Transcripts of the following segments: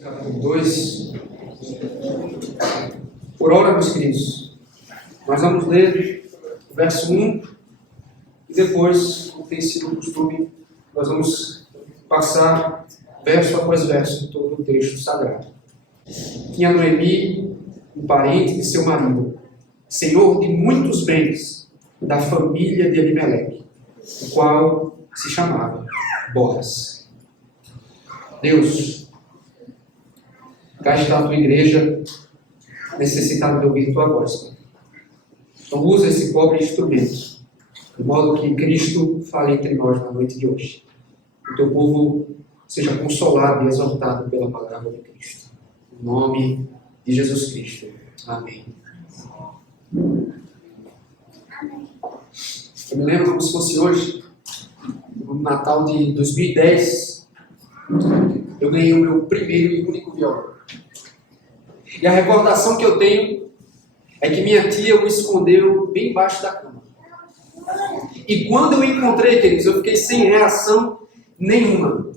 capítulo 2. Por hora, meus queridos, nós vamos ler o verso 1 e depois, como tem sido o costume, nós vamos passar verso após verso todo o texto sagrado. Tinha Noemi um parente de seu marido, senhor de muitos bens, da família de Elimeleque, o qual se chamava Boaz. Deus, cá está a tua igreja necessitada de ouvir tua voz. Então usa esse pobre instrumento, de modo que Cristo fale entre nós na noite de hoje. Que o teu povo seja consolado e exortado pela palavra de Cristo. Em nome de Jesus Cristo. Amém. Eu me lembro como se fosse hoje, no Natal de 2010, eu ganhei o meu primeiro e único violão. E a recordação que eu tenho é que minha tia o escondeu bem embaixo da cama. E quando eu encontrei, queridos, eu fiquei sem reação nenhuma.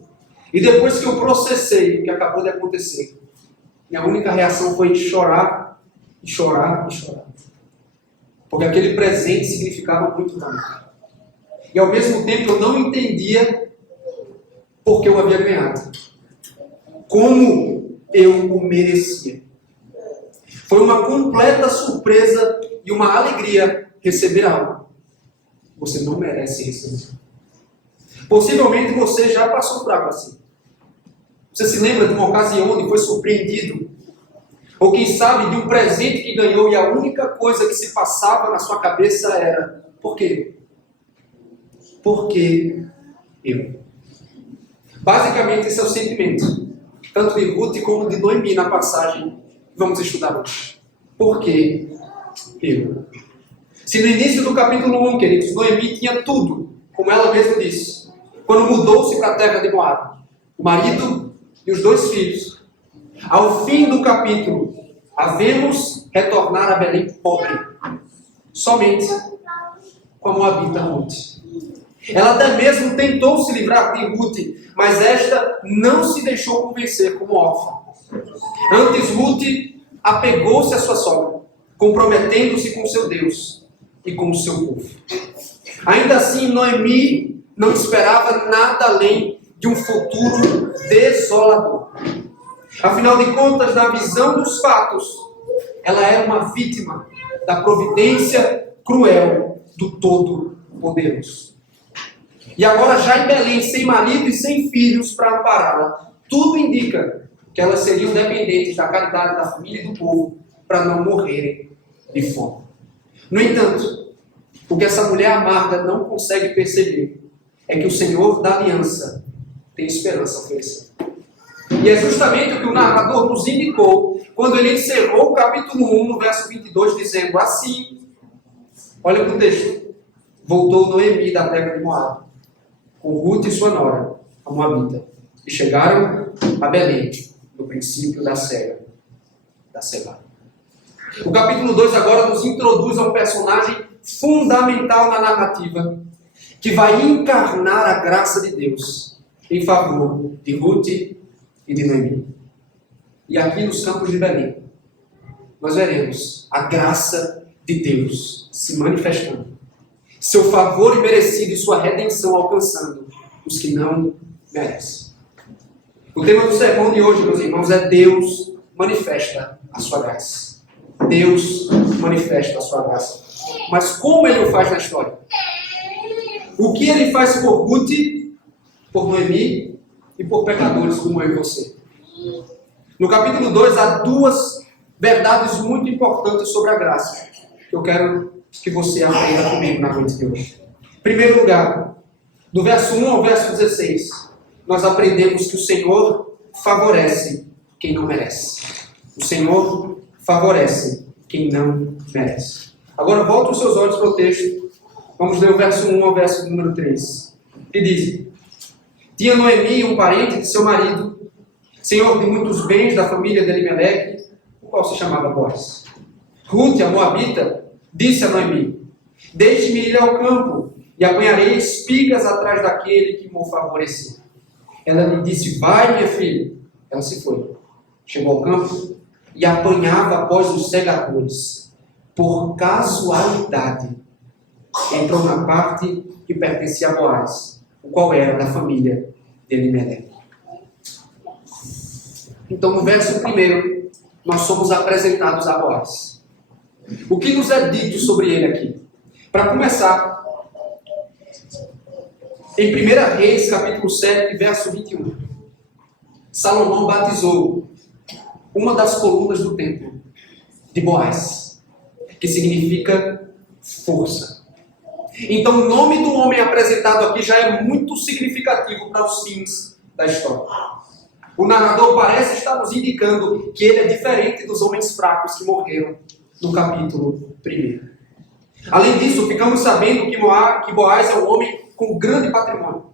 E depois que eu processei o que acabou de acontecer, minha única reação foi chorar, e chorar, e chorar. Porque aquele presente significava muito para mim. E ao mesmo tempo eu não entendia porque eu havia ganhado. Como eu o merecia. Foi uma completa surpresa e uma alegria receber algo. Você não merece receber. Possivelmente você já passou por algo assim. Você se lembra de uma ocasião onde foi surpreendido? Ou quem sabe de um presente que ganhou e a única coisa que se passava na sua cabeça era: por quê? Porque eu. Basicamente esse é o sentimento, tanto de Ruth como de Noemi na passagem que vamos estudar hoje. Por que eu? Se no início do capítulo 1, queridos, Noemi tinha tudo, como ela mesma disse, quando mudou-se para a terra de Moab, o marido e os 2 filhos. Ao fim do capítulo, a vemos retornar a Belém pobre, somente com a moabita Ruth. Ela até mesmo tentou se livrar de Ruth, mas esta não se deixou convencer como órfã. Antes, Ruth apegou-se à sua sogra, comprometendo-se com seu Deus e com o seu povo. Ainda assim, Noemi não esperava nada além de um futuro desolador. Afinal de contas, na visão dos fatos, ela era uma vítima da providência cruel do Todo-Poderoso. E agora, já em Belém, sem marido e sem filhos para ampará-la, tudo indica que elas seriam dependentes da caridade da família e do povo para não morrerem de fome. No entanto, o que essa mulher amarga não consegue perceber é que o Senhor da aliança tem esperança a oferecer. E é justamente o que o narrador nos indicou quando ele encerrou o capítulo 1, no verso 22, dizendo assim: olha para o texto. Voltou Noemi da terra de Moab, com Ruth e sua nora, a moabita, e chegaram a Belém, no princípio da cega, da Selá. O capítulo 2 agora nos introduz a um personagem fundamental na narrativa, que vai encarnar a graça de Deus em favor de Ruth e de Noemi. E aqui nos campos de Belém, nós veremos a graça de Deus se manifestando, seu favor imerecido e sua redenção alcançando os que não merecem. O tema do sermão de hoje, meus irmãos, é Deus manifesta a sua graça. Deus manifesta a sua graça. Mas como ele o faz na história? O que ele faz por Ruth, por Noemi e por pecadores como eu e você? No capítulo 2 há 2 verdades muito importantes sobre a graça que eu quero que você aprenda comigo na noite de hoje. Em primeiro lugar, do verso 1 ao verso 16, nós aprendemos que o Senhor favorece quem não merece. O Senhor favorece quem não merece. Agora volta os seus olhos para o texto. Vamos ler o verso 1 ao verso número 3. Que diz: tinha Noemi um parente de seu marido, senhor de muitos bens da família de Elimeleque, o qual se chamava Boaz. Ruth, a moabita, disse a Noemi: deixe-me ir ao campo e apanharei espigas atrás daquele que me favorecer. Ela lhe disse: vai, minha filha. Ela se foi. chegou ao campo e apanhava após os segadores. Por casualidade, entrou na parte que pertencia a Boaz, o qual era da família de Elimeleque. Então, no verso 1, nós somos apresentados a Boaz. O que nos é dito sobre ele aqui? Para começar, em 1 Reis, capítulo 7, verso 21, Salomão batizou uma das colunas do templo de Boaz, que significa força. Então, o nome do homem apresentado aqui já é muito significativo para os fins da história. O narrador parece estar nos indicando que ele é diferente dos homens fracos que morreram no capítulo 1. Além disso, ficamos sabendo que Boaz é um homem com grande patrimônio.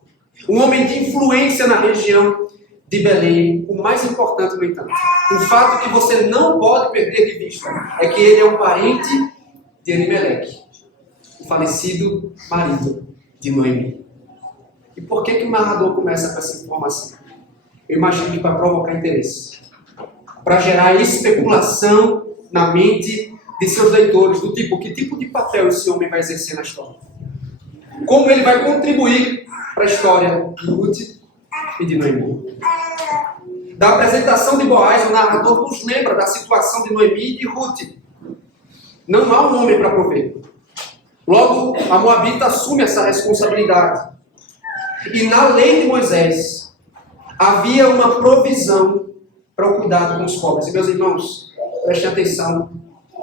Um homem de influência na região de Belém. O mais importante, no entanto, o fato que você não pode perder de vista é que ele é um parente de Elimeleque, o falecido marido de Noemi. E por que o narrador começa com essa informação? Eu imagino que para provocar interesse, para gerar especulação na mente de seus leitores, do tipo, que tipo de papel esse homem vai exercer na história? Como ele vai contribuir para a história de Ruth e de Noemi? Da apresentação de Boaz, o narrador nos lembra da situação de Noemi e de Ruth. Não há um homem para prover. Logo, a Moabita assume essa responsabilidade. E na lei de Moisés, havia uma provisão para o cuidado com os pobres. E meus irmãos, prestem atenção,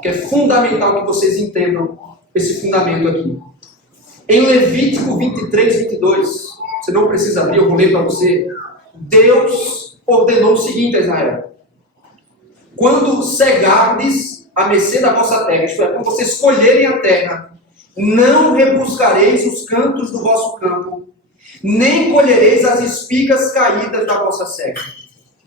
que é fundamental que vocês entendam esse fundamento aqui. Em Levítico 23, 22, você não precisa abrir, eu vou ler para você. Deus ordenou o seguinte a Israel: quando cegardes a mercê da vossa terra, isto é, quando vocês escolherem a terra, não rebuscareis os cantos do vosso campo, nem colhereis as espigas caídas da vossa serra.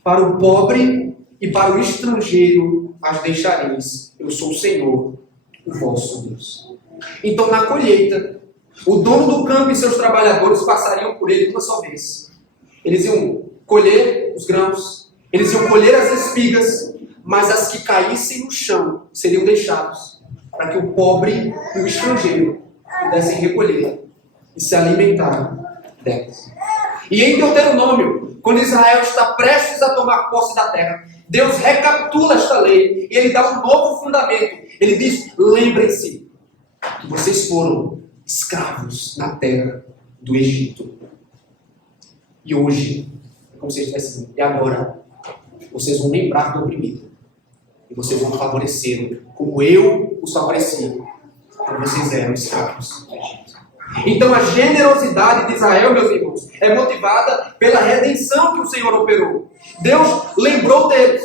Para o pobre e para o estrangeiro as deixareis. Eu sou o Senhor, o vosso Deus. Então, na colheita, o dono do campo e seus trabalhadores passariam por ele uma só vez. Eles iam colher os grãos, eles iam colher as espigas, mas as que caíssem no chão seriam deixados, para que o pobre e o estrangeiro pudessem recolher e se alimentar delas. E em Deuteronômio, quando Israel está prestes a tomar posse da terra, Deus recapitula esta lei e ele dá um novo fundamento. Ele diz: lembrem-se que vocês foram escravos na terra do Egito. E hoje, como se estivesse dizendo, e agora, vocês vão lembrar do oprimido. E vocês vão favorecê-lo, como eu os favoreci, quando vocês eram escravos do Egito. Então a generosidade de Israel, meus irmãos, é motivada pela redenção que o Senhor operou. Deus lembrou deles,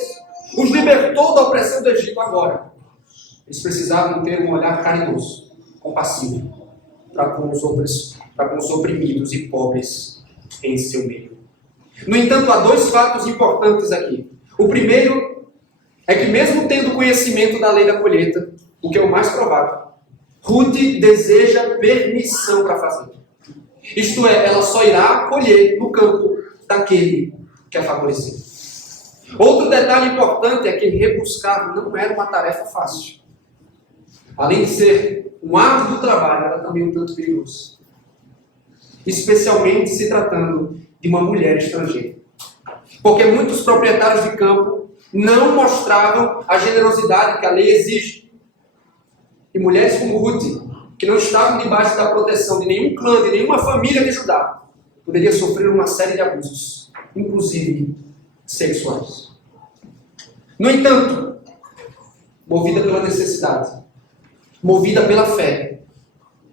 os libertou da opressão do Egito agora. Eles precisavam ter um olhar carinhoso, compassivo, para com os oprimidos e pobres em seu meio. No entanto, há dois fatos importantes aqui. O primeiro é que, mesmo tendo conhecimento da lei da colheita, o que é o mais provável, Ruth deseja permissão para fazer. Isto é, ela só irá colher no campo daquele que a favoreceu. Outro detalhe importante é que rebuscar não era uma tarefa fácil. Além de ser um árduo trabalho, era também um tanto perigoso. Especialmente se tratando de uma mulher estrangeira. Porque muitos proprietários de campo não mostravam a generosidade que a lei exige. E mulheres como Ruth, que não estavam debaixo da proteção de nenhum clã, de nenhuma família de Judá, poderiam sofrer uma série de abusos, inclusive sexuais. No entanto, movida pela necessidade, movida pela fé,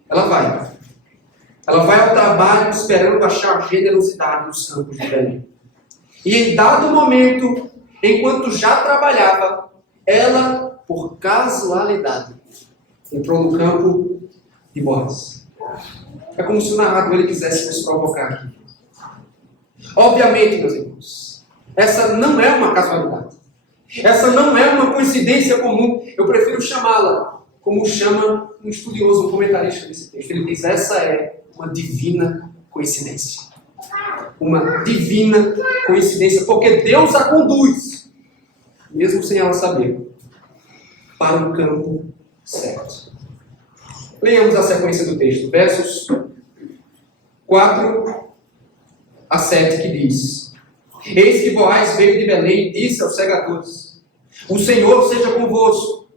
ela vai ao trabalho esperando achar generosidade nos campos de Belém. E em dado momento, enquanto já trabalhava, ela, por casualidade, entrou no campo de Boaz. É como se o narrador ele quisesse nos provocar aqui. Obviamente, meus irmãos, essa não é uma casualidade. Essa não é uma coincidência comum. Eu prefiro chamá-la como chama um estudioso, um comentarista desse texto. Ele diz: essa é uma divina coincidência. Uma divina coincidência, porque Deus a conduz mesmo sem ela saber, para um campo certo. Leiamos a sequência do texto, versos 4 a 7, que diz: Eis que Boaz veio de Belém e disse aos segadores: O Senhor seja convosco.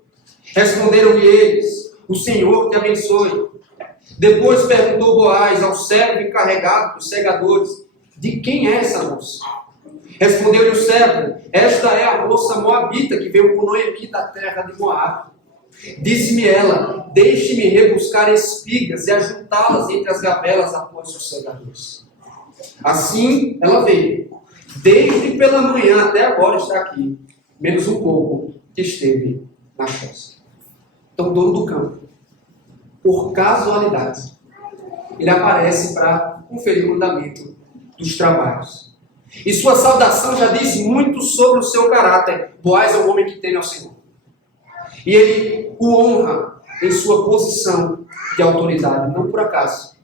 Responderam-lhe eles: O Senhor te abençoe. Depois perguntou Boaz ao servo encarregado dos segadores: De quem é essa moça? Respondeu-lhe o servo: Esta é a moça moabita que veio com Noemi da terra de Moabe. Disse-me ela: Deixe-me rebuscar espigas e ajuntá-las entre as gabelas após os segadores. Assim ela veio. Desde pela manhã até agora está aqui, menos um pouco que esteve na choça. Então, o dono do campo, por casualidade, ele aparece para conferir o andamento dos trabalhos. E sua saudação já diz muito sobre o seu caráter. Boaz é um homem que teme ao Senhor. E ele o honra em sua posição de autoridade. Não por acaso.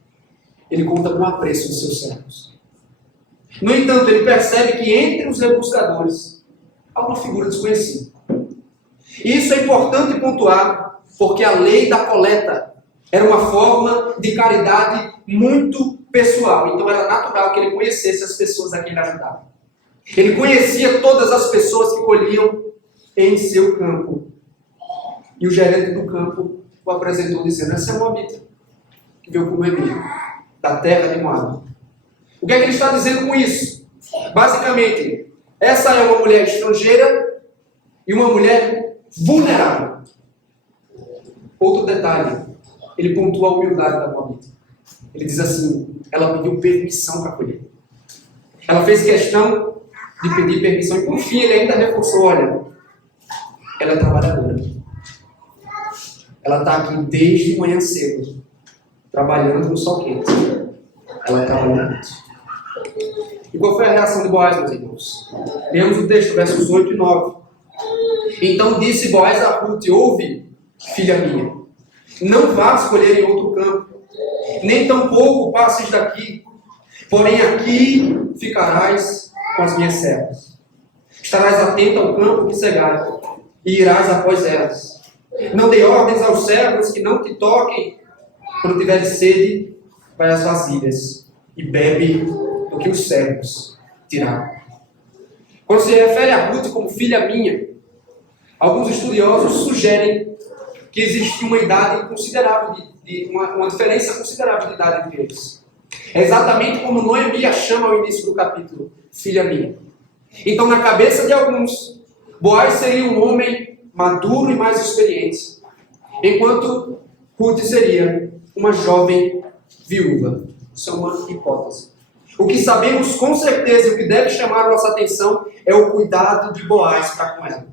Ele conta com o apreço dos seus servos. No entanto, ele percebe que entre os rebuscadores há uma figura desconhecida. E isso é importante pontuar, porque a lei da coleta era uma forma de caridade muito pessoal. Então era natural que ele conhecesse as pessoas a quem ele ajudava. Ele conhecia todas as pessoas que colhiam em seu campo. E o gerente do campo o apresentou dizendo: Essa é uma moabita que veio com Noemi, da terra de Moabe. O que é que ele está dizendo com isso? Basicamente, essa é uma mulher estrangeira e uma mulher vulnerável. Outro detalhe, ele pontua a humildade da moabita. Ele diz assim: ela pediu permissão para colher. Ela fez questão de pedir permissão. E por fim, ele ainda reforçou: olha, ela é trabalhadora. Ela está aqui desde manhã cedo, trabalhando no sol quente. Ela trabalha muito. E qual foi a reação de Boaz, meus irmãos? Lemos o texto, versos 8 e 9. Então disse Boaz a Ruth: Ouve, filha minha, não vás colher em outro campo, nem tampouco passes daqui, porém aqui ficarás com as minhas servas. Estarás atenta ao campo que cegar, e irás após elas. Não dê ordens aos servos que não te toquem. Quando tiveres sede, vai às vasilhas e bebe do que os servos tiraram. Quando se refere a Ruth como filha minha, alguns estudiosos sugerem que existia uma idade considerável, uma diferença considerável de idade entre eles. É exatamente como Noemi a chama ao início do capítulo: filha minha. Então, na cabeça de alguns, Boaz seria um homem maduro e mais experiente, enquanto Ruth seria uma jovem viúva. Isso é uma hipótese. O que sabemos com certeza e o que deve chamar a nossa atenção é o cuidado de Boaz para com ela.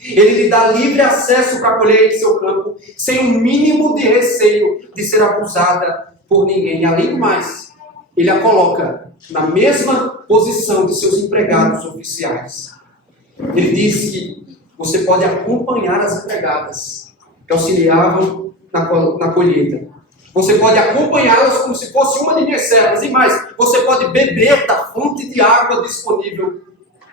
Ele lhe dá livre acesso para colher em seu campo, sem um mínimo de receio de ser abusada por ninguém. E além do mais, ele a coloca na mesma posição de seus empregados oficiais. Ele diz que você pode acompanhar as empregadas que auxiliavam na colheita. Você pode acompanhá-las como se fosse uma de minhas servas. E mais, você pode beber da fonte de água disponível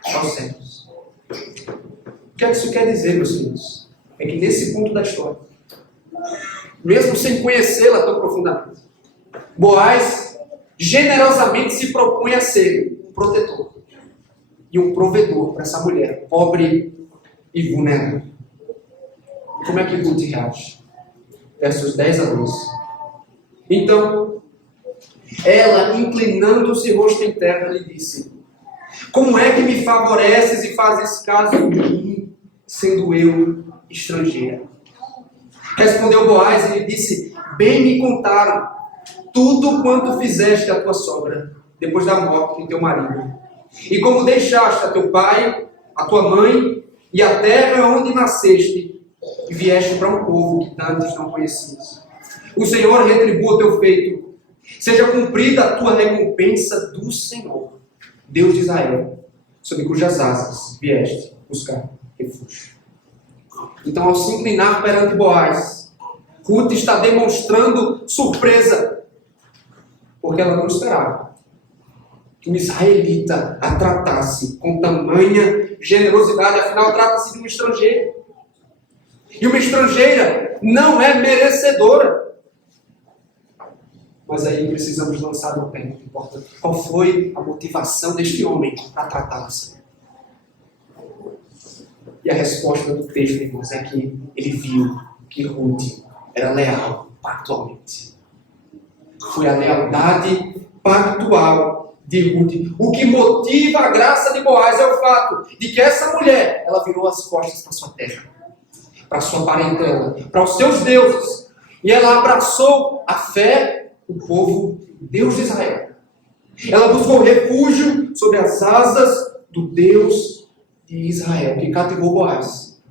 aos servos. O que é que isso quer dizer, meus filhos? É que nesse ponto da história, mesmo sem conhecê-la tão profundamente, Boaz generosamente se propõe a ser um protetor e um provedor para essa mulher pobre e vulnerável. Como é que Ruth reage? Versos 10 a 12. Então, ela, inclinando-se rosto em terra, lhe disse: Como é que me favoreces e fazes caso de mim, sendo eu estrangeira? Respondeu Boaz e lhe disse: Bem me contaram tudo quanto fizeste à tua sogra, depois da morte de teu marido. E como deixaste a teu pai, a tua mãe e a terra onde nasceste, e vieste para um povo que antes não conhecias. O Senhor retribua o teu feito. Seja cumprida a tua recompensa do Senhor, Deus de Israel, sob cujas asas vieste buscar refúgio. Então, ao se inclinar perante Boaz, Ruth está demonstrando surpresa, porque ela não esperava que um israelita a tratasse com tamanha generosidade, afinal trata-se de uma estrangeira. E uma estrangeira não é merecedora. Mas aí precisamos lançar uma pergunta importante. Qual foi a motivação deste homem para tratá-la assim? E a resposta do texto, irmãos, é que ele viu que Ruth era leal pactualmente. Foi a lealdade pactual de Ruth. O que motiva a graça de Boaz é o fato de que essa mulher, ela virou as costas para sua terra, para sua parentela, para os seus deuses. E ela abraçou a fé do povo Deus de Israel. Ela buscou refúgio sob as asas do Deus de Israel, que cativou Boaz.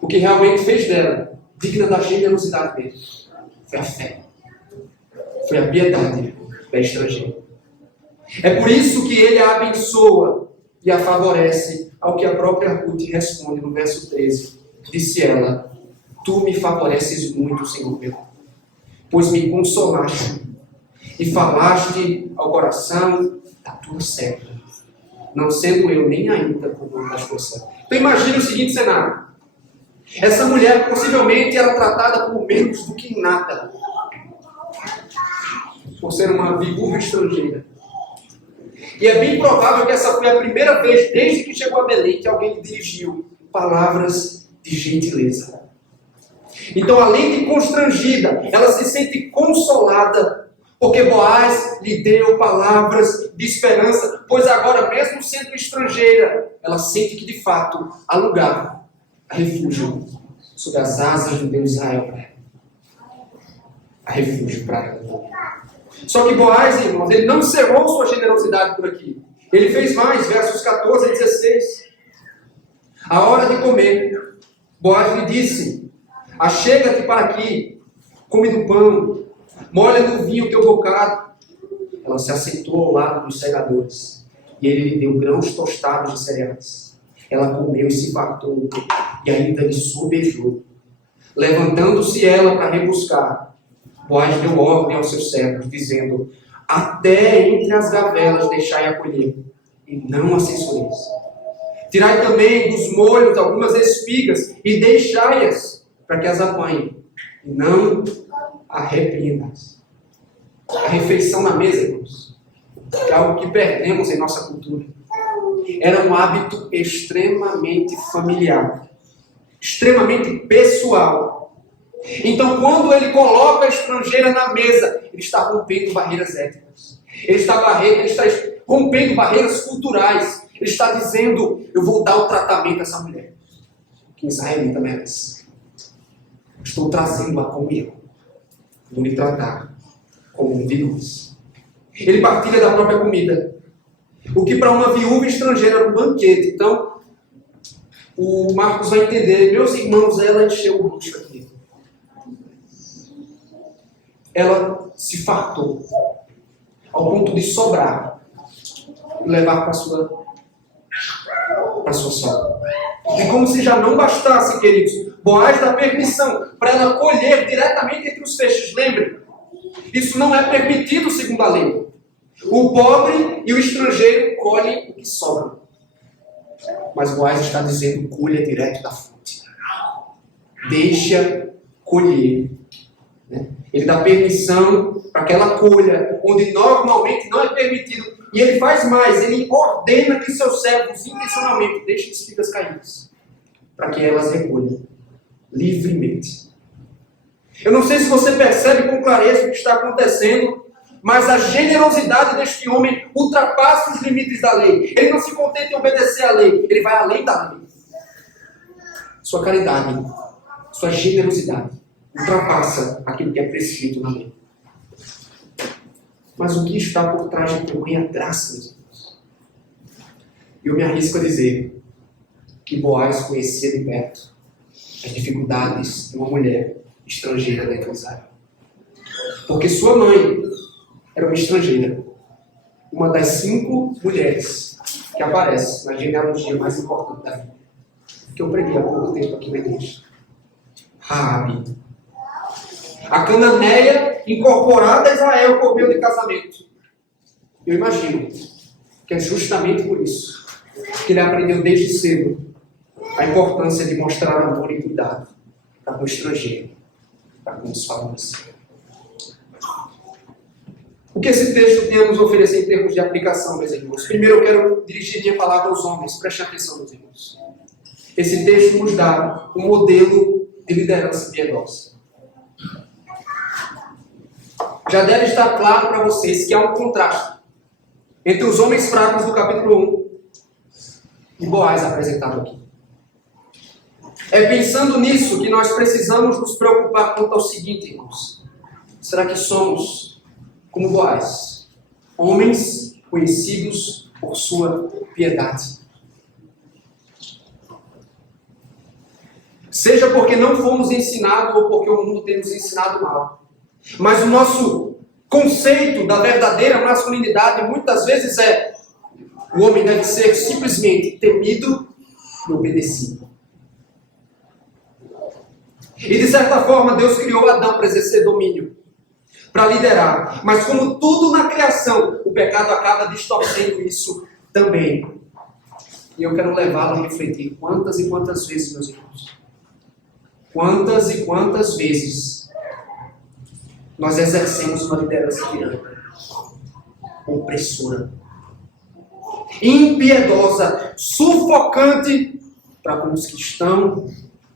O que realmente fez dela digna da generosidade dele foi a fé, foi a piedade da estrangeira. É por isso que ele a abençoa e a favorece, ao que a própria Ruth responde no verso 13. Disse ela: tu me favoreces muito, Senhor meu, pois me consolaste e falaste ao coração da tua serva, não sendo eu nem ainda como uma das tuas servas. Então imagine o seguinte cenário. Essa mulher possivelmente era tratada como menos do que nada, por ser uma viúva estrangeira. E é bem provável que essa foi a primeira vez, desde que chegou a Belém, que alguém lhe dirigiu palavras de gentileza. Então, além de constrangida, ela se sente consolada, porque Boaz lhe deu palavras de esperança, pois agora, mesmo sendo estrangeira, ela sente que de fato há lugar, há refúgio sob as asas do Deus Israel para ela. Há refúgio para ela. Só que Boaz, irmãos, ele não encerrou sua generosidade por aqui. Ele fez mais, versos 14 e 16. A hora de comer, Boaz lhe disse: achega-te para aqui, come do pão, molha no vinho o teu bocado. Ela se assentou ao lado dos segadores, e ele lhe deu grãos tostados de cereais. Ela comeu e se fartou, e ainda lhe sobejou. Levantando-se ela para rebuscar, Boaz deu ordem aos seus servos, dizendo: até entre as gavelas deixai a colher, e não a censureis. Tirai também dos molhos algumas espigas, e deixai-as, para que as apanhem, e não a repreendais. A refeição na mesa, irmãos, é algo que perdemos em nossa cultura. Era um hábito extremamente familiar, extremamente pessoal. Então, quando ele coloca a estrangeira na mesa, ele está rompendo barreiras étnicas. Ele está rompendo barreiras culturais. Ele está dizendo: eu vou dar o tratamento a essa mulher, que israelita merece. Estou trazendo-a como eu. Vou lhe tratar como um de nós. Ele partilha da própria comida, o que para uma viúva estrangeira era um banquete. Então, o Marcos vai entender: meus irmãos, ela encheu o bucho aqui. Ela se fartou ao ponto de sobrar e levar para sua sogra. E como se já não bastasse, queridos, Boaz dá permissão para ela colher diretamente entre os feixes. Lembre, isso não é permitido segundo a lei. O pobre e o estrangeiro colhem o que sobra. Mas Boaz está dizendo: colha direto da fonte. Deixa colher. Ele dá permissão para que ela colha, onde normalmente não é permitido. E ele faz mais, ele ordena que seus servos intencionalmente deixem espigas caídas, para que elas recolham livremente. Eu não sei se você percebe com clareza o que está acontecendo, mas a generosidade deste homem ultrapassa os limites da lei. Ele não se contenta em obedecer à lei, ele vai além da lei. Sua caridade, sua generosidade ultrapassa aquilo que é prescrito na lei. Mas o que está por trás de tamanha graça, meus irmãos? Eu me arrisco a dizer que Boaz conhecia de perto as dificuldades de uma mulher estrangeira dentro de Israel. Porque sua mãe era uma estrangeira. Uma das 5 mulheres que aparece na genealogia mais importante da Bíblia, que eu preguei há pouco tempo aqui na igreja. Raabe, a cananeia incorporada a Israel por meio de casamento. Eu imagino que é justamente por isso Porque ele aprendeu desde cedo a importância de mostrar amor e cuidado para com o estrangeiro, para com os desfavorecidos. O que esse texto tem a nos oferecer em termos de aplicação, meus irmãos? Primeiro eu quero dirigir minha palavra aos homens. Preste atenção, meus irmãos. Esse texto nos dá um modelo de liderança piedosa. Já deve estar claro para vocês que há um contraste entre os homens fracos do capítulo 1 e Boaz apresentado aqui. É pensando nisso que nós precisamos nos preocupar quanto ao seguinte, irmãos. Será que somos como Boaz, homens conhecidos por sua piedade? Seja porque não fomos ensinados ou porque o mundo tem nos ensinado mal. Mas o nosso conceito da verdadeira masculinidade muitas vezes é: o homem deve ser simplesmente temido e obedecido. E de certa forma Deus criou Adão para exercer domínio, para liderar. Mas como tudo na criação, o pecado acaba distorcendo isso também. E eu quero levá-lo a refletir quantas e quantas vezes, meus irmãos, quantas e quantas vezes nós exercemos uma liderança tirânica, opressora, impiedosa, sufocante para com os que estão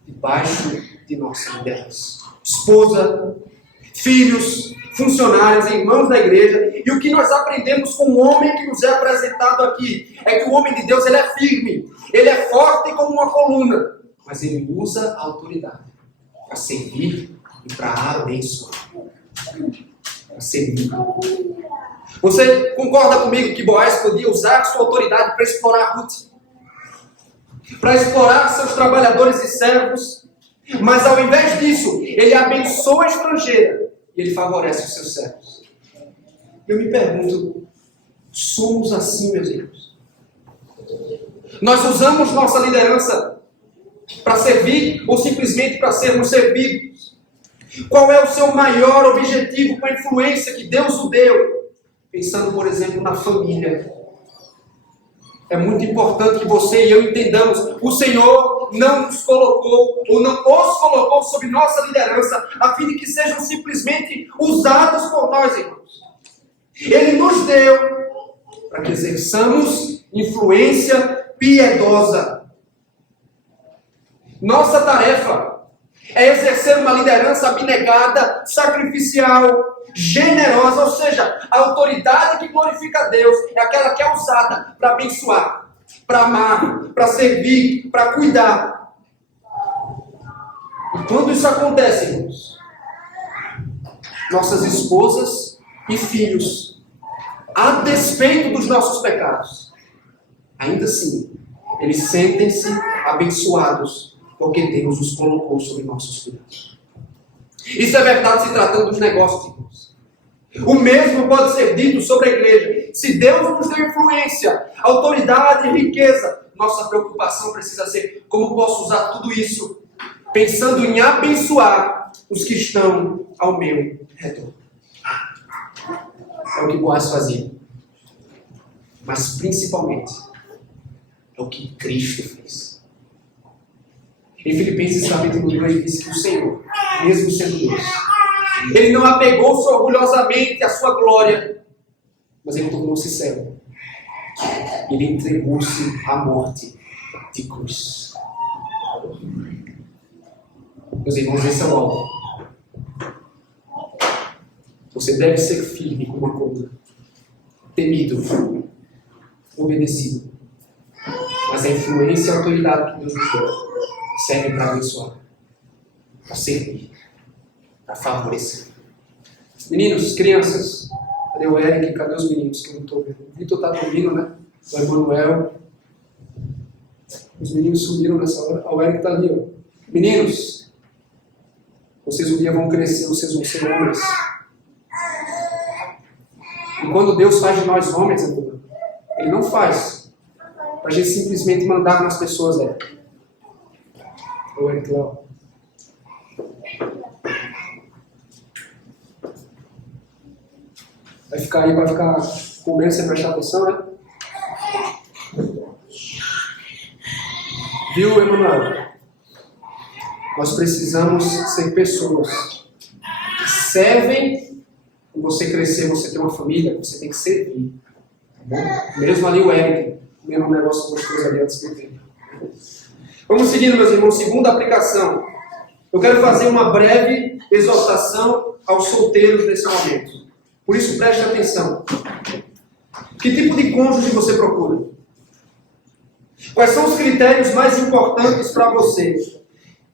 debaixo de nossa liderança. Esposa, filhos, funcionários, irmãos da igreja. E o que nós aprendemos com o homem que nos é apresentado aqui é que o homem de Deus, ele é firme, ele é forte como uma coluna, mas ele usa a autoridade para servir e para abençoar. Para servir. Você concorda comigo que Boaz podia usar sua autoridade para explorar Ruth? Para explorar seus trabalhadores e servos? Mas ao invés disso, ele abençoa a estrangeira e ele favorece os seus servos. Eu me pergunto, somos assim, meus irmãos? Nós usamos nossa liderança para servir ou simplesmente para sermos servidos? Qual é o seu maior objetivo com a influência que Deus o deu? Pensando, por exemplo, na família. É muito importante que você e eu entendamos: o Senhor não nos colocou, ou não os colocou sob nossa liderança, a fim de que sejam simplesmente usados por nós, irmãos. Ele nos deu para que exerçamos influência piedosa. Nossa tarefa é exercer uma liderança abnegada, sacrificial, generosa, ou seja, a autoridade que glorifica a Deus é aquela que é usada para abençoar, para amar, para servir, para cuidar. E quando isso acontece, irmãos, nossas esposas e filhos, a despeito dos nossos pecados, ainda assim, eles sentem-se abençoados, porque Deus os colocou sob nossos cuidados. Isso é verdade se tratando dos negócios, irmãos. O mesmo pode ser dito sobre a igreja. Se Deus nos deu influência, autoridade e riqueza, nossa preocupação precisa ser: como posso usar tudo isso pensando em abençoar os que estão ao meu redor? É o que Boaz fazia. Mas principalmente é o que Cristo fez. Em Filipenses capítulo 2 diz que o Senhor, mesmo sendo Deus, Ele não apegou-se orgulhosamente à sua glória, mas Ele tornou-se servo. Ele entregou-se à morte de cruz. Meus irmãos, esse é o alvo. Você deve ser firme como uma coluna, temido, obedecido. Mas a influência e a autoridade que Deus nos deu serve para abençoar, para servir, para favorecer. Meninos, crianças, cadê o Eric? Cadê os meninos que eu não estou vendo? O Vitor está dormindo, né? O Emanuel. Os meninos subiram nessa hora. O Eric está ali, ó. Meninos, vocês um dia vão crescer, vocês vão ser homens. E quando Deus faz de nós homens, Ele não faz para a gente simplesmente mandar nas pessoas, O Eric lá. Vai ficar aí, vai ficar comendo sem prestar atenção, né? Viu, Emanuel? Nós precisamos ser pessoas que servem. Quando você crescer, você tem uma família, você tem que servir. Tá bom? Mesmo ali o Eric, o mesmo negócio gostoso ali antes do tempo. Vamos seguindo, meus irmãos. Segunda aplicação. Eu quero fazer uma breve exortação aos solteiros nesse momento. Por isso, preste atenção. Que tipo de cônjuge você procura? Quais são os critérios mais importantes para você?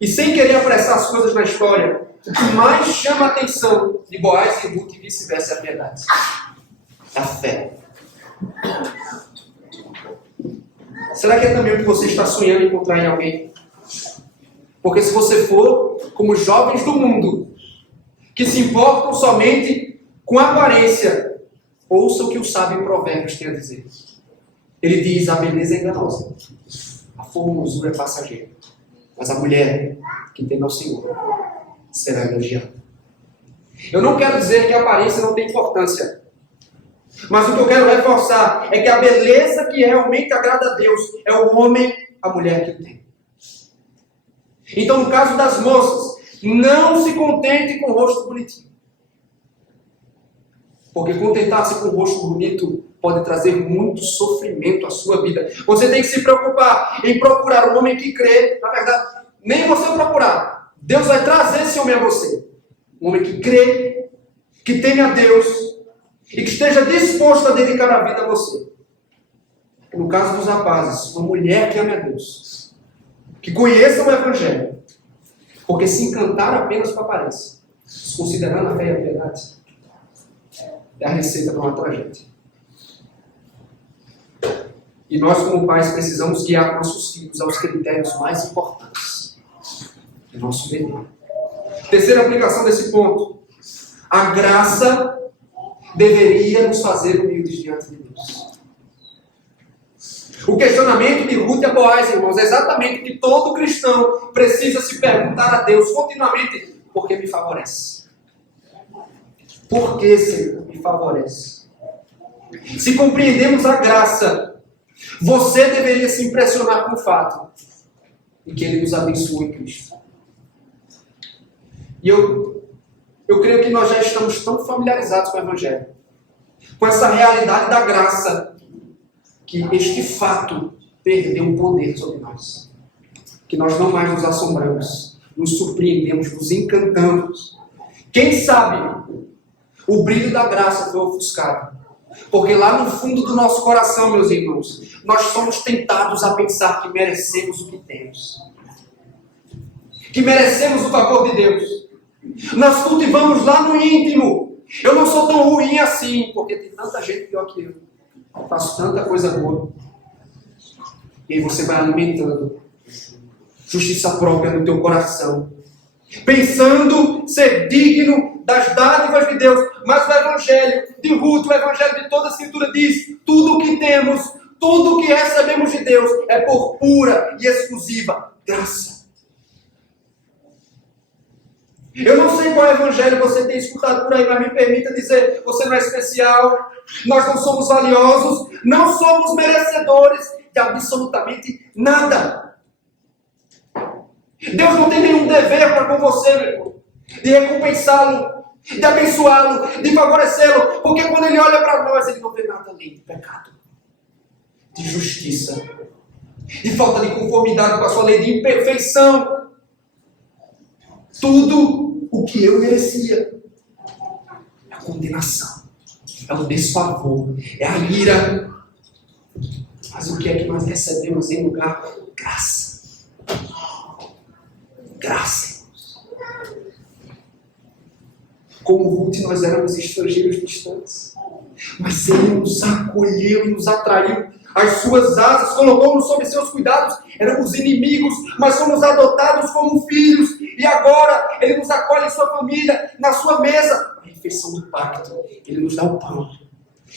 E sem querer apressar as coisas na história, o que mais chama a atenção de Boaz e Ruth e vice-versa é a piedade. A fé. Será que é também o que você está sonhando em encontrar em alguém? Porque se você for como os jovens do mundo, que se importam somente com a aparência, ouça o que o sábio em Provérbios tem a dizer. Ele diz, a beleza é enganosa, a formosura é passageira, mas a mulher que tem ao Senhor será elogiada. Eu não quero dizer que a aparência não tem importância, mas o que eu quero reforçar é que a beleza que realmente agrada a Deus é o homem, a mulher que tem. Então, no caso das moças, não se contente com o rosto bonitinho. Porque contentar-se com o rosto bonito pode trazer muito sofrimento à sua vida. Você tem que se preocupar em procurar um homem que crê. Na verdade, nem você procurar. Deus vai trazer esse homem a você. Um homem que crê, que teme a Deus e que esteja disposto a dedicar a vida a você. No caso dos rapazes, uma mulher que ame a Deus, que conheça o Evangelho. Porque se encantar apenas com a aparência, considerando a fé e a piedade, é a receita para uma tragédia. E nós, como pais, precisamos guiar nossos filhos aos critérios mais importantes do nosso dever. Terceira aplicação desse ponto. A graça deveria nos fazer humildes diante de Deus. O questionamento de Ruth e Boaz, irmãos, é exatamente o que todo cristão precisa se perguntar a Deus continuamente: por que me favorece? Por que, Senhor, me favorece? Se compreendemos a graça, você deveria se impressionar com o fato de que Ele nos abençoou em Cristo. E eu creio que nós já estamos tão familiarizados com o Evangelho, com essa realidade da graça, que este fato perdeu o poder sobre nós. Que nós não mais nos assombramos, nos surpreendemos, nos encantamos. Quem sabe o brilho da graça foi ofuscado. Porque lá no fundo do nosso coração, meus irmãos, nós somos tentados a pensar que merecemos o que temos. Que merecemos o favor de Deus. Nós cultivamos lá no íntimo: eu não sou tão ruim assim, porque tem tanta gente pior que eu. Faço tanta coisa boa. E aí você vai alimentando justiça própria no teu coração, pensando ser digno das dádivas de Deus. Mas o Evangelho de Ruth, o Evangelho de toda a Escritura diz: tudo o que temos, tudo o que recebemos de Deus é por pura e exclusiva graça. Eu não sei qual Evangelho você tem escutado por aí, mas me permita dizer: você não é especial, nós não somos valiosos, não somos merecedores de absolutamente nada. Deus não tem nenhum dever para com você, meu irmão, de recompensá-lo, de abençoá-lo, de favorecê-lo, porque quando Ele olha para nós, Ele não vê nada além de pecado, de justiça, de falta de conformidade com a sua lei, de imperfeição. Tudo o que eu merecia é a condenação, é o desfavor, é a ira. Mas o que é que nós recebemos em lugar? Graça. Graça. Como Ruth, nós éramos estrangeiros distantes, mas Ele nos acolheu e nos atraiu as suas asas, colocou-nos sob seus cuidados. Éramos inimigos, mas somos adotados como filhos, e agora Ele nos acolhe em sua família, na sua mesa, a refeição do pacto. Ele nos dá o pão,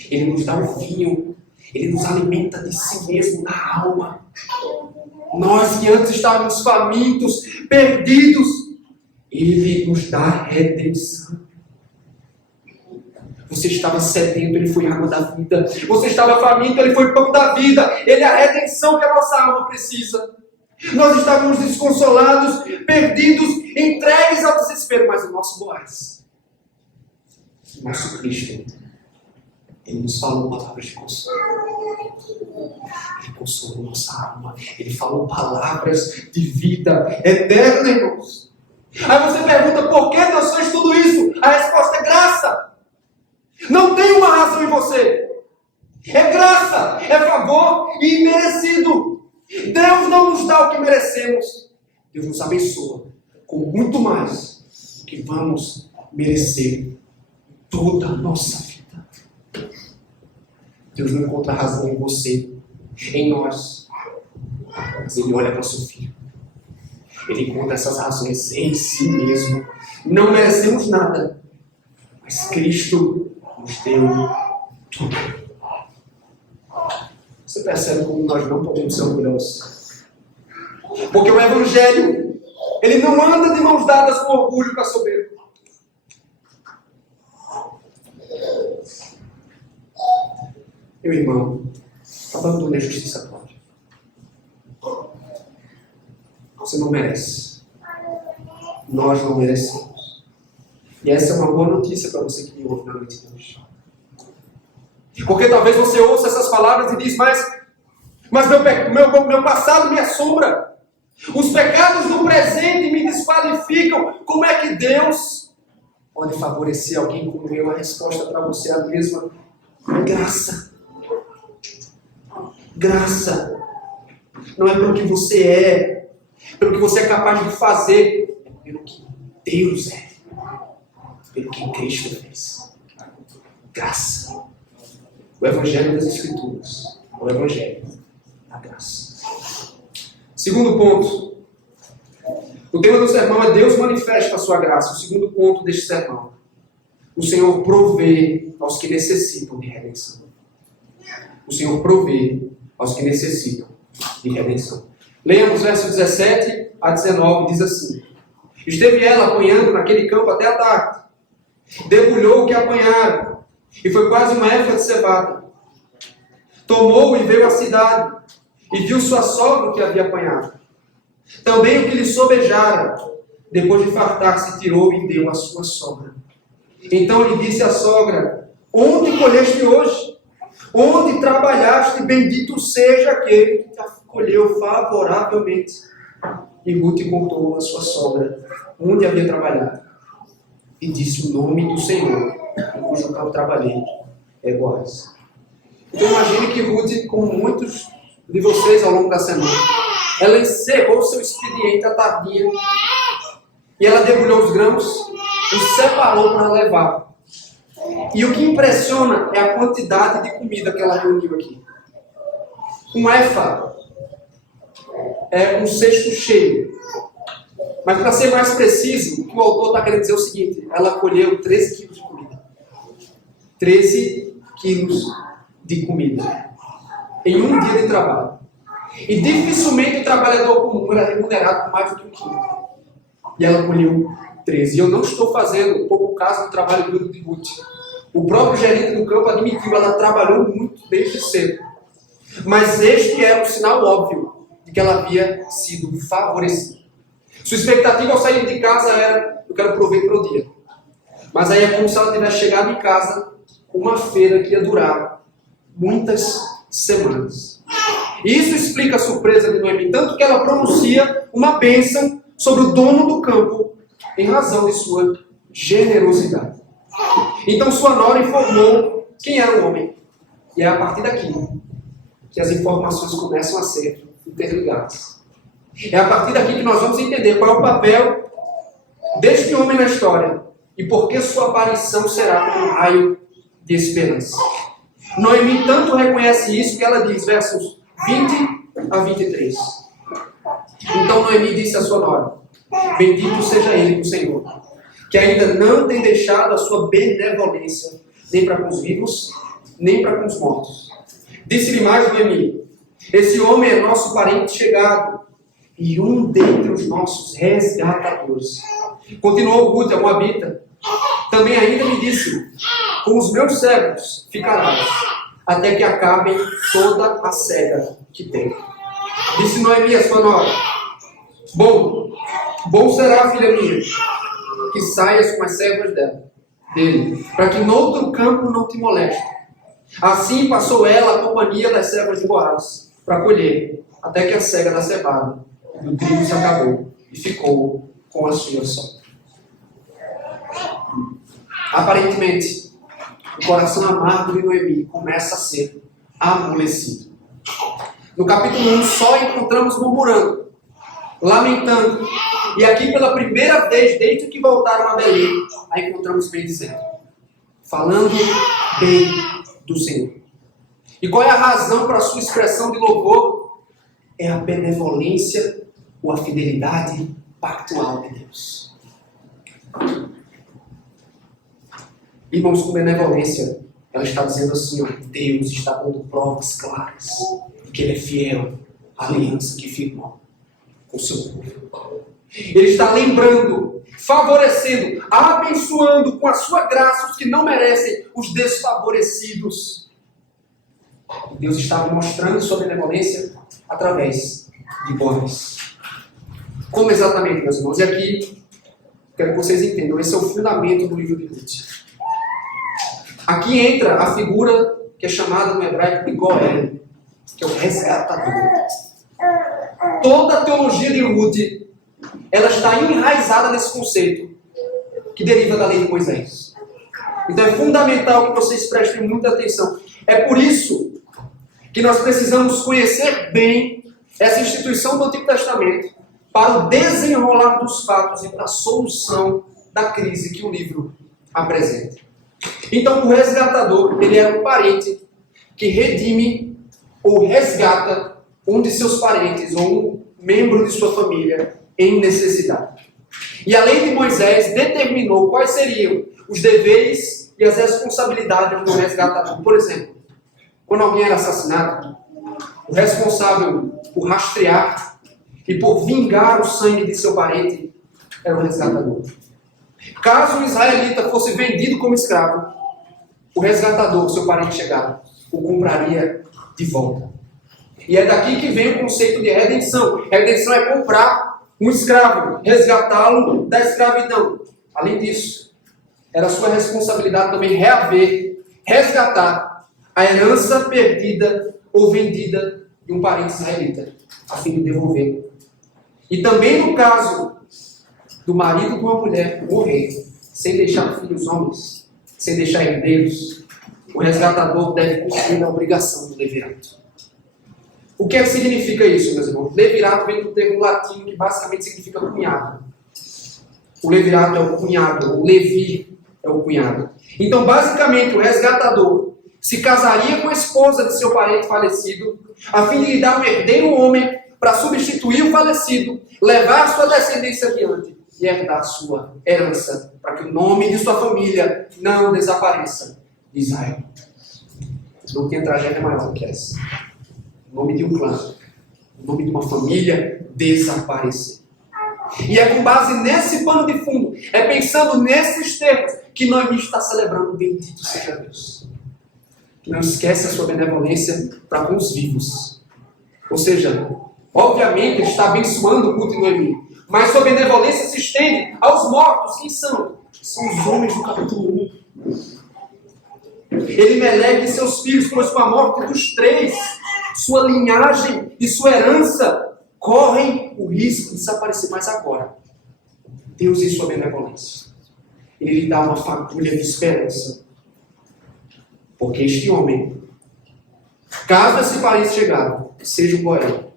Ele nos dá o vinho, Ele nos alimenta de si mesmo na alma. Nós que antes estávamos famintos, perdidos, Ele nos dá redenção. Você estava sedento, Ele foi água da vida. Você estava faminto, Ele foi pão da vida. Ele é a redenção que a nossa alma precisa. Nós estávamos desconsolados, perdidos, entregues ao desespero. Mas o nosso Boaz, o nosso Cristo, Ele nos falou palavras de consolo. Ele consolou nossa alma. Ele falou palavras de vida eterna, irmãos. Aí você pergunta, por que Deus fez tudo isso? A resposta é graça. Não tem uma razão em você. É graça, é favor imerecido. Deus não nos dá o que merecemos. Deus nos abençoa com muito mais do que vamos merecer toda a nossa vida. Deus não encontra razão em você, em nós. Mas Ele olha para o seu filho. Ele encontra essas razões em si mesmo. Não merecemos nada. Mas Cristo nos deu tudo. Você percebe como nós não podemos ser orgulhosos? Porque o Evangelho, ele não anda de mãos dadas com orgulho, com a soberba. Meu irmão, abandone a justiça própria. Você não merece. Nós não merecemos. E essa é uma boa notícia para você que me ouve na noite de hoje. Porque talvez você ouça essas palavras e diz, mas meu passado me assombra. Os pecados do presente me desqualificam. Como é que Deus pode favorecer alguém como eu? A resposta para você é a mesma. Graça. Graça. Não é pelo que você é, pelo que você é capaz de fazer, é pelo que Deus é, pelo que Cristo fez. Graça. O Evangelho das Escrituras. O Evangelho da graça. Segundo ponto. O tema do sermão é Deus manifesta a sua graça. O segundo ponto deste sermão. O Senhor provê aos que necessitam de redenção. O Senhor provê aos que necessitam de redenção. Leamos versos 17 a 19. Diz assim. Esteve ela apanhando naquele campo até a tarde. Debulhou o que apanhara. E foi quase uma éfa de cevada. Tomou e veio à cidade, e viu sua sogra que havia apanhado. Também o que lhe sobejara, depois de fartar-se, tirou e deu à sua sogra. Então lhe disse a sogra, onde colheste hoje? Onde trabalhaste? Bendito seja aquele que te acolheu favoravelmente. E Ruth contou a sua sogra onde havia trabalhado. E disse o nome do Senhor, em cujo campo trabalhei, é Boaz. Então imagine que Ruth, como muitos de vocês ao longo da semana, ela encerrou seu expediente à tardinha e ela debulhou os grãos e separou para levar. E o que impressiona é a quantidade de comida que ela reuniu aqui. Um efa é um cesto cheio. Mas para ser mais preciso, o que o autor está querendo dizer é o seguinte: ela colheu 13 quilos de comida. 13 quilos de comida. Em um dia de trabalho. E dificilmente o trabalhador comum era remunerado com mais do que um quilo. E ela colheu 13. E eu não estou fazendo pouco caso do trabalho duro de Ruth. O próprio gerente do campo admitiu, ela trabalhou muito desde cedo. Mas este era um sinal óbvio de que ela havia sido favorecida. Sua expectativa ao sair de casa era, eu quero prover para o dia. Mas aí é como se ela tivesse chegado em casa uma feira que ia durar muitas semanas. E isso explica a surpresa de Noemi, tanto que ela pronuncia uma bênção sobre o dono do campo em razão de sua generosidade. Então sua nora informou quem era o homem. E é a partir daqui que as informações começam a ser interligadas. É a partir daqui que nós vamos entender qual é o papel deste homem na história e por que sua aparição será como um raio de esperança. Noemi tanto reconhece isso que ela diz, versos 20 a 23. Então Noemi disse à sua nora, bendito seja ele, o Senhor, que ainda não tem deixado a sua benevolência, nem para com os vivos, nem para com os mortos. Disse-lhe mais Noemi, esse homem é nosso parente chegado, e um dentre os nossos resgatadores. Continuou Ruth, a Moabita. Também ainda me disse, com os meus servos ficarás, até que acabem toda a cega que tem. Disse Noemi a sua nora: Bom será, filha minha, que saias com as servas dele, para que no outro campo não te moleste. Assim passou ela a companhia das servas de Boaz para colher, até que a cega da cevada e do trigo se acabou, e ficou com a sua só. Aparentemente, o coração amargo de Noemi começa a ser amolecido. No capítulo 1 só encontramos murmurando, lamentando, e aqui pela primeira vez desde que voltaram a Belém, a encontramos bendizendo, falando bem do Senhor. E qual é a razão para a sua expressão de louvor? É a benevolência ou a fidelidade pactual de Deus. Irmãos, com benevolência, ela está dizendo assim, Deus está dando provas claras de que Ele é fiel à aliança que firmou com o seu povo. Ele está lembrando, favorecendo, abençoando com a sua graça os que não merecem, os desfavorecidos. Deus está mostrando sua benevolência através de Boaz. Como exatamente, meus irmãos? E aqui, quero que vocês entendam, esse é o fundamento do livro de Ruth. Aqui entra a figura que é chamada no hebraico de Goel, que é o resgatador. Toda a teologia de Ruth, ela está enraizada nesse conceito que deriva da lei de Moisés. Então é fundamental que vocês prestem muita atenção. É por isso que nós precisamos conhecer bem essa instituição do Antigo Testamento para o desenrolar dos fatos e para a solução da crise que o livro apresenta. Então, o resgatador, ele era um parente que redime ou resgata um de seus parentes ou um membro de sua família em necessidade. E a lei de Moisés determinou quais seriam os deveres e as responsabilidades do resgatador. Por exemplo, quando alguém era assassinado, o responsável por rastrear e por vingar o sangue de seu parente era o resgatador. Caso um israelita fosse vendido como escravo, o resgatador, seu parente chegado, o compraria de volta. E é daqui que vem o conceito de redenção. Redenção é comprar um escravo, resgatá-lo da escravidão. Além disso, era sua responsabilidade também reaver, resgatar a herança perdida ou vendida de um parente israelita, a fim de devolver. E também no caso do marido de uma mulher morrer, sem deixar filhos homens, sem deixar herdeiros, o resgatador deve cumprir a obrigação do levirato. O que significa isso, meus irmãos? Levirato vem do termo latino que basicamente significa cunhado. O levirato é o cunhado, o levi é o cunhado. Então, basicamente, o resgatador se casaria com a esposa de seu parente falecido, a fim de lhe dar um herdeiro homem para substituir o falecido, levar sua descendência adiante e herdar sua herança, para que o nome de sua família não desapareça de Israel. Não tem tragédia maior que essa. O nome de um clã, o nome de uma família desaparecer. E é com base nesse pano de fundo, é pensando nesses termos, que Noemi está celebrando, bendito seja Deus. Que não esquece a sua benevolência para com os vivos. Ou seja, obviamente ele está abençoando o culto de Noemi, mas sua benevolência se estende aos mortos. Quem são? São os homens do capítulo 1. Ele melegue seus filhos, pois com a morte dos 3, sua linhagem e sua herança correm o risco de desaparecer. Mas agora, Deus em sua benevolência, Ele lhe dá uma fagulha de esperança. Porque este homem, caso esse parente chegado, seja o Goel,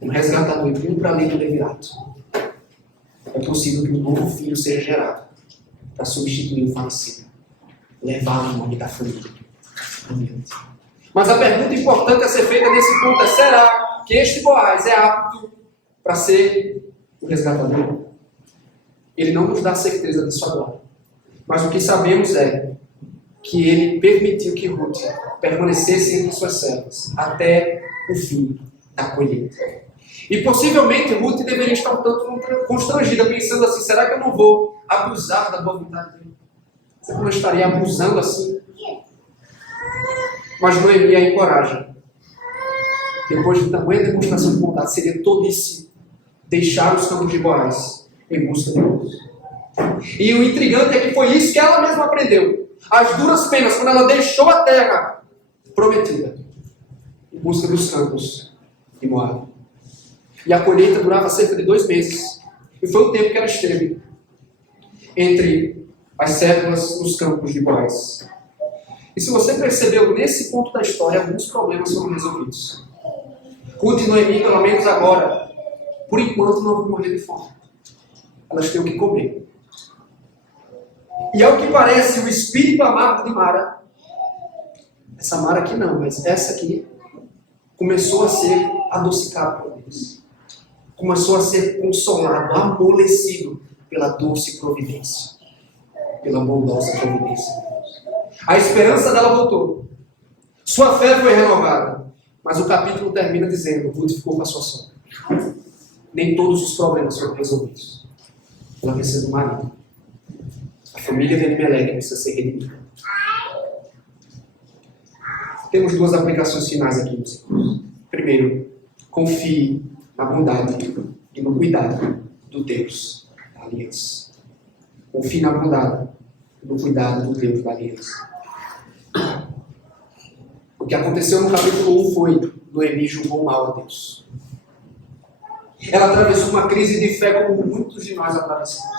um resgatador e para além do levirato, é possível que um novo filho seja gerado para substituir o falecido, levar o nome da família. Mas a pergunta importante a ser feita nesse ponto é: será que este Boaz é apto para ser o resgatador? Ele não nos dá certeza disso agora. Mas o que sabemos é que ele permitiu que Ruth permanecesse entre suas servas até o fim da colheita. E possivelmente Ruth deveria estar um tanto constrangida, pensando assim: será que eu não vou abusar da boa vontade dele? Será que eu não estaria abusando assim? Mas Noemi a encoraja. depois de tamanha demonstração de bondade, seria tolice deixar os campos de Boaz em busca de Deus. E o intrigante é que foi isso que ela mesma aprendeu. As duras penas, quando ela deixou a terra prometida, em busca dos campos de Moab. E a colheita durava cerca de 2 meses. E foi o tempo que ela esteve entre as cédulas nos campos de Boaz. E se você percebeu, nesse ponto da história, alguns problemas foram resolvidos. Ruth e Noemi, pelo menos agora, por enquanto, não vão morrer de fome. Elas têm o que comer. E ao que parece, o espírito amargo de Mara, essa Mara aqui não, mas essa aqui, começou a ser adocicado por Deus. Começou a ser consolado, amolecido pela doce providência. Pela bondosa providência de Deus. A esperança dela voltou. Sua fé foi renovada. Mas o capítulo termina dizendo: Ruth ficou com a sua sogra. Nem todos os problemas foram resolvidos. Ela precisa do marido. A família de Elimelec precisa ser redimida. Temos 2 aplicações finais aqui, meus irmãos. Primeiro, confie na bondade e no cuidado do Deus da aliança. Confie na bondade e no cuidado do Deus da aliança. O que aconteceu no capítulo 1 foi: Noemi julgou mal a Deus. Ela atravessou uma crise de fé como muitos de nós atravessamos.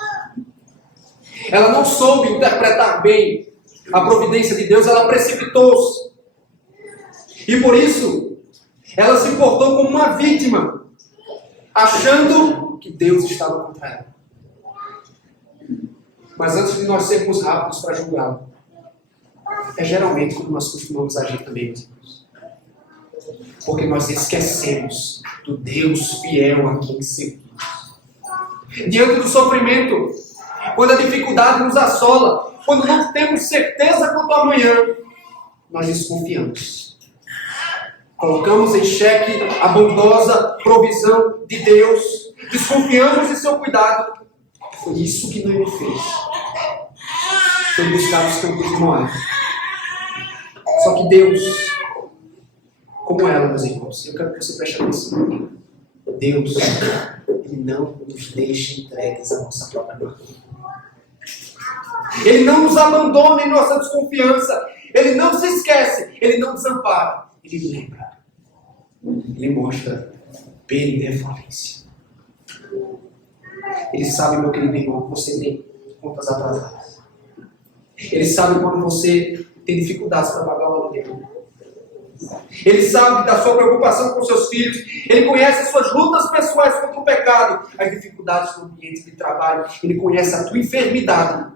Ela não soube interpretar bem a providência de Deus, ela precipitou-se. E por isso, ela se portou como uma vítima, achando que Deus estava contra ela. Mas antes de nós sermos rápidos para julgá-lo, é geralmente como nós costumamos agir também, meus irmãos. Porque nós esquecemos do Deus fiel a quem servimos. Diante do sofrimento, quando a dificuldade nos assola, quando não temos certeza quanto ao amanhã, nós desconfiamos. Colocamos em xeque a bondosa provisão de Deus, desconfiamos de seu cuidado. Foi isso que Noemi fez. Foi buscar os campos de Moab. Só que Deus, como ela, meus irmãos, eu quero que você preste atenção. Deus, Ele não nos deixa entregues à nossa própria amargura. Ele não nos abandona em nossa desconfiança. Ele não se esquece. Ele não desampara. Ele lembra. Ele mostra benevolência. Ele sabe, meu querido irmão, que você tem contas atrasadas. Ele sabe quando você tem dificuldades para pagar o aluguel. Ele sabe da sua preocupação com seus filhos. Ele conhece as suas lutas pessoais contra o pecado, as dificuldades no ambiente de trabalho. Ele conhece a tua enfermidade.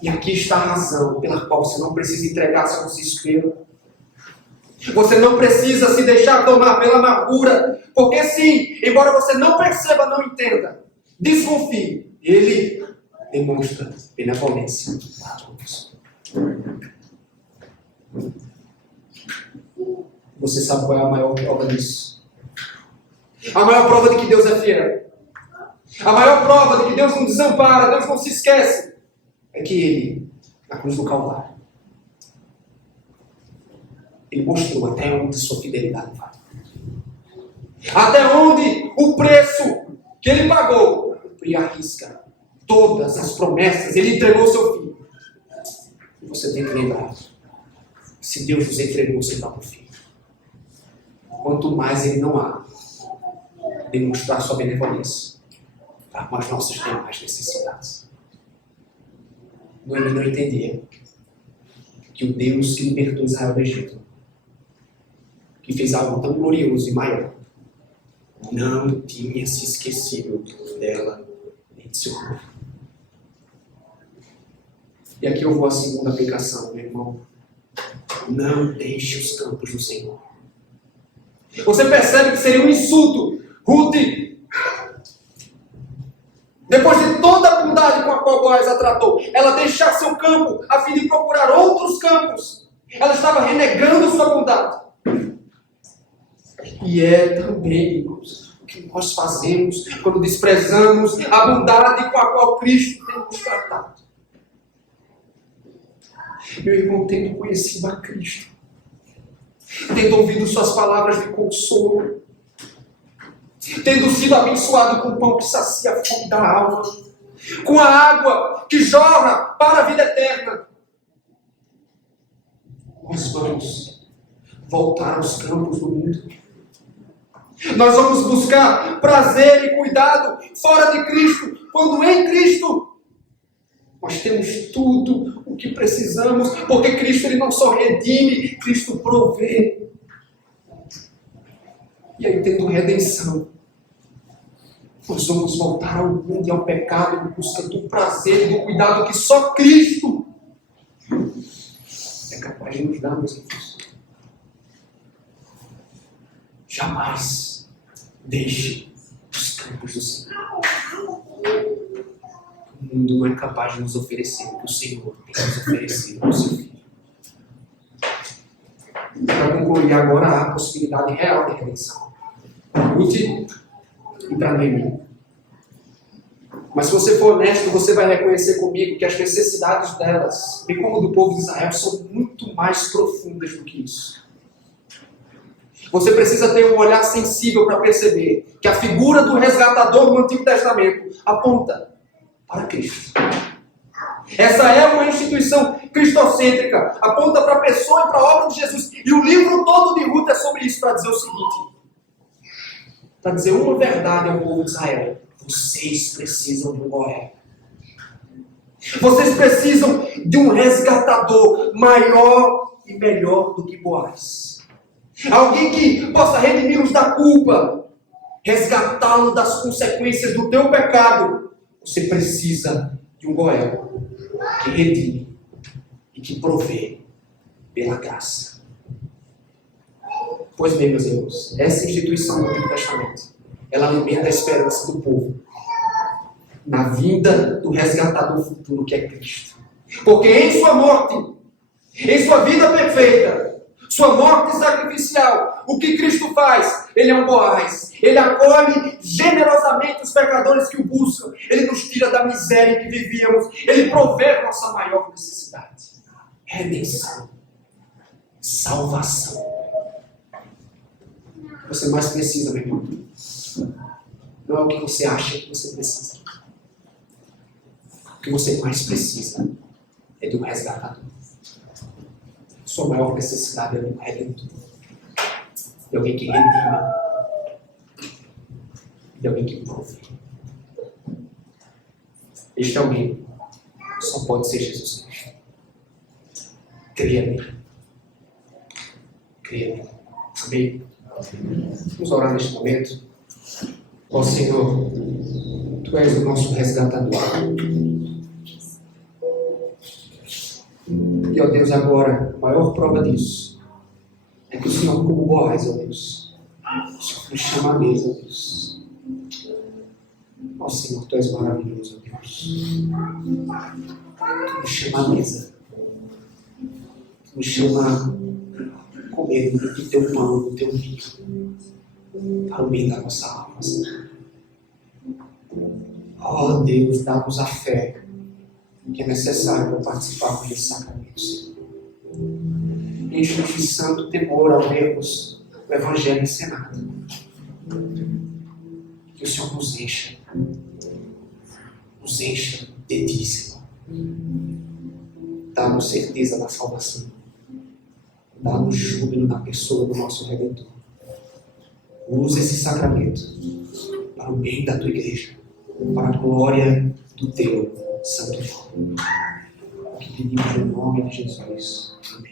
E aqui está a razão pela qual você não precisa entregar seu desespero. Você não precisa se deixar tomar pela amargura. Porque sim, embora você não perceba, não entenda, desconfie. Ele demonstra benevolência para todos. Você sabe qual é a maior prova disso? A maior prova de que Deus é fiel. A maior prova de que Deus não desampara, Deus não se esquece, é que Ele, na cruz do Calvário, Ele mostrou até onde sua fidelidade vai. Até onde o preço que Ele pagou cumpria a risca todas as promessas. Ele entregou seu filho. E você tem que lembrar, se Deus nos entregou seu próprio filho, quanto mais Ele não há demonstrar sua benevolência para com as nossas demais necessidades. Noemi não entendia que o Deus que libertou Israel do Egito, que fez algo tão glorioso e maior, não tinha se esquecido dela nem de seu povo. E aqui eu vou à segunda aplicação, meu irmão. Não deixe os campos do Senhor. Você percebe que seria um insulto, Ruth, depois de toda a bondade com a qual Boaz a tratou, ela deixar seu campo a fim de procurar outros campos. Ela estava renegando sua bondade. E é também, irmãos, o que nós fazemos quando desprezamos a bondade com a qual Cristo tem nos tratado. Meu irmão, tendo conhecido a Cristo, tendo ouvido suas palavras de consolo, tendo sido abençoado com o pão que sacia a fome da alma, com a água que jorra para a vida eterna, nós vamos voltar aos campos do mundo. Nós vamos buscar prazer e cuidado fora de Cristo, quando em Cristo nós temos tudo o que precisamos, porque Cristo ele não só redime, Cristo provê. E aí, tendo redenção, nós vamos voltar ao mundo e ao pecado em busca do prazer e do cuidado que só Cristo é capaz de nos dar, meus irmãos. Jamais deixe os campos do Senhor. O mundo não é capaz de nos oferecer o que o Senhor tem nos oferecido ao seu Filho. Para concluir, agora há a possibilidade real de redenção. Ruth e para Noemi. Mas se você for honesto, você vai reconhecer comigo que as necessidades delas, bem como do povo de Israel, são muito mais profundas do que isso. Você precisa ter um olhar sensível para perceber que a figura do resgatador do Antigo Testamento aponta para Cristo. Essa é uma instituição cristocêntrica, aponta para a pessoa e para a obra de Jesus. E o livro todo de Ruth é sobre isso, para dizer o seguinte, para dizer uma verdade ao povo de Israel: vocês precisam de um Goé. Vocês precisam de um resgatador maior e melhor do que Boaz. Alguém que possa redimi-los da culpa, resgatá-lo das consequências do teu pecado. Você precisa de um Goé que redime e que provê pela graça. Pois bem, meus irmãos, essa instituição do Antigo Testamento, ela alimenta a esperança do povo na vinda do resgatador futuro que é Cristo. Porque em sua morte, em sua vida perfeita, sua morte sacrificial, o que Cristo faz? Ele é um Boaz. Ele acolhe generosamente os pecadores que o buscam. Ele nos tira da miséria em que vivíamos. Ele provê a nossa maior necessidade: redenção, salvação. O que você mais precisa, meu irmão, não é o que você acha que você precisa. O que você mais precisa é de um resgatador. Sua maior necessidade é de um redentor. De alguém que redima. De alguém que prove. Este alguém só pode ser Jesus Cristo. Creia nele. Creia nele. Amém? Vamos orar neste momento. Ó Senhor, Tu és o nosso resgatador. E, ó Deus, agora, a maior prova disso é que o Senhor, como Boaz, ó Deus, o Senhor nos chama à mesa, ó Deus. Ó Senhor, Tu és maravilhoso, ó Deus. Tu nos chama à mesa. Tu nos chama a comer do Teu pão, do Teu vinho, para o bem da nossa alma, Senhor. Ó Deus, dá-nos a fé que é necessário para participarmos desse sacramento, Senhor. Enche-nos de santo temor ao vermos o Evangelho encenado. Que o Senhor nos encha de Ti, Senhor. Dá-nos certeza da salvação. Dá-nos júbilo na pessoa do nosso Redentor. Usa esse sacramento para o bem da Tua igreja, para a glória do Teu santo nome. Que pedimos no nome de Jesus. Amém.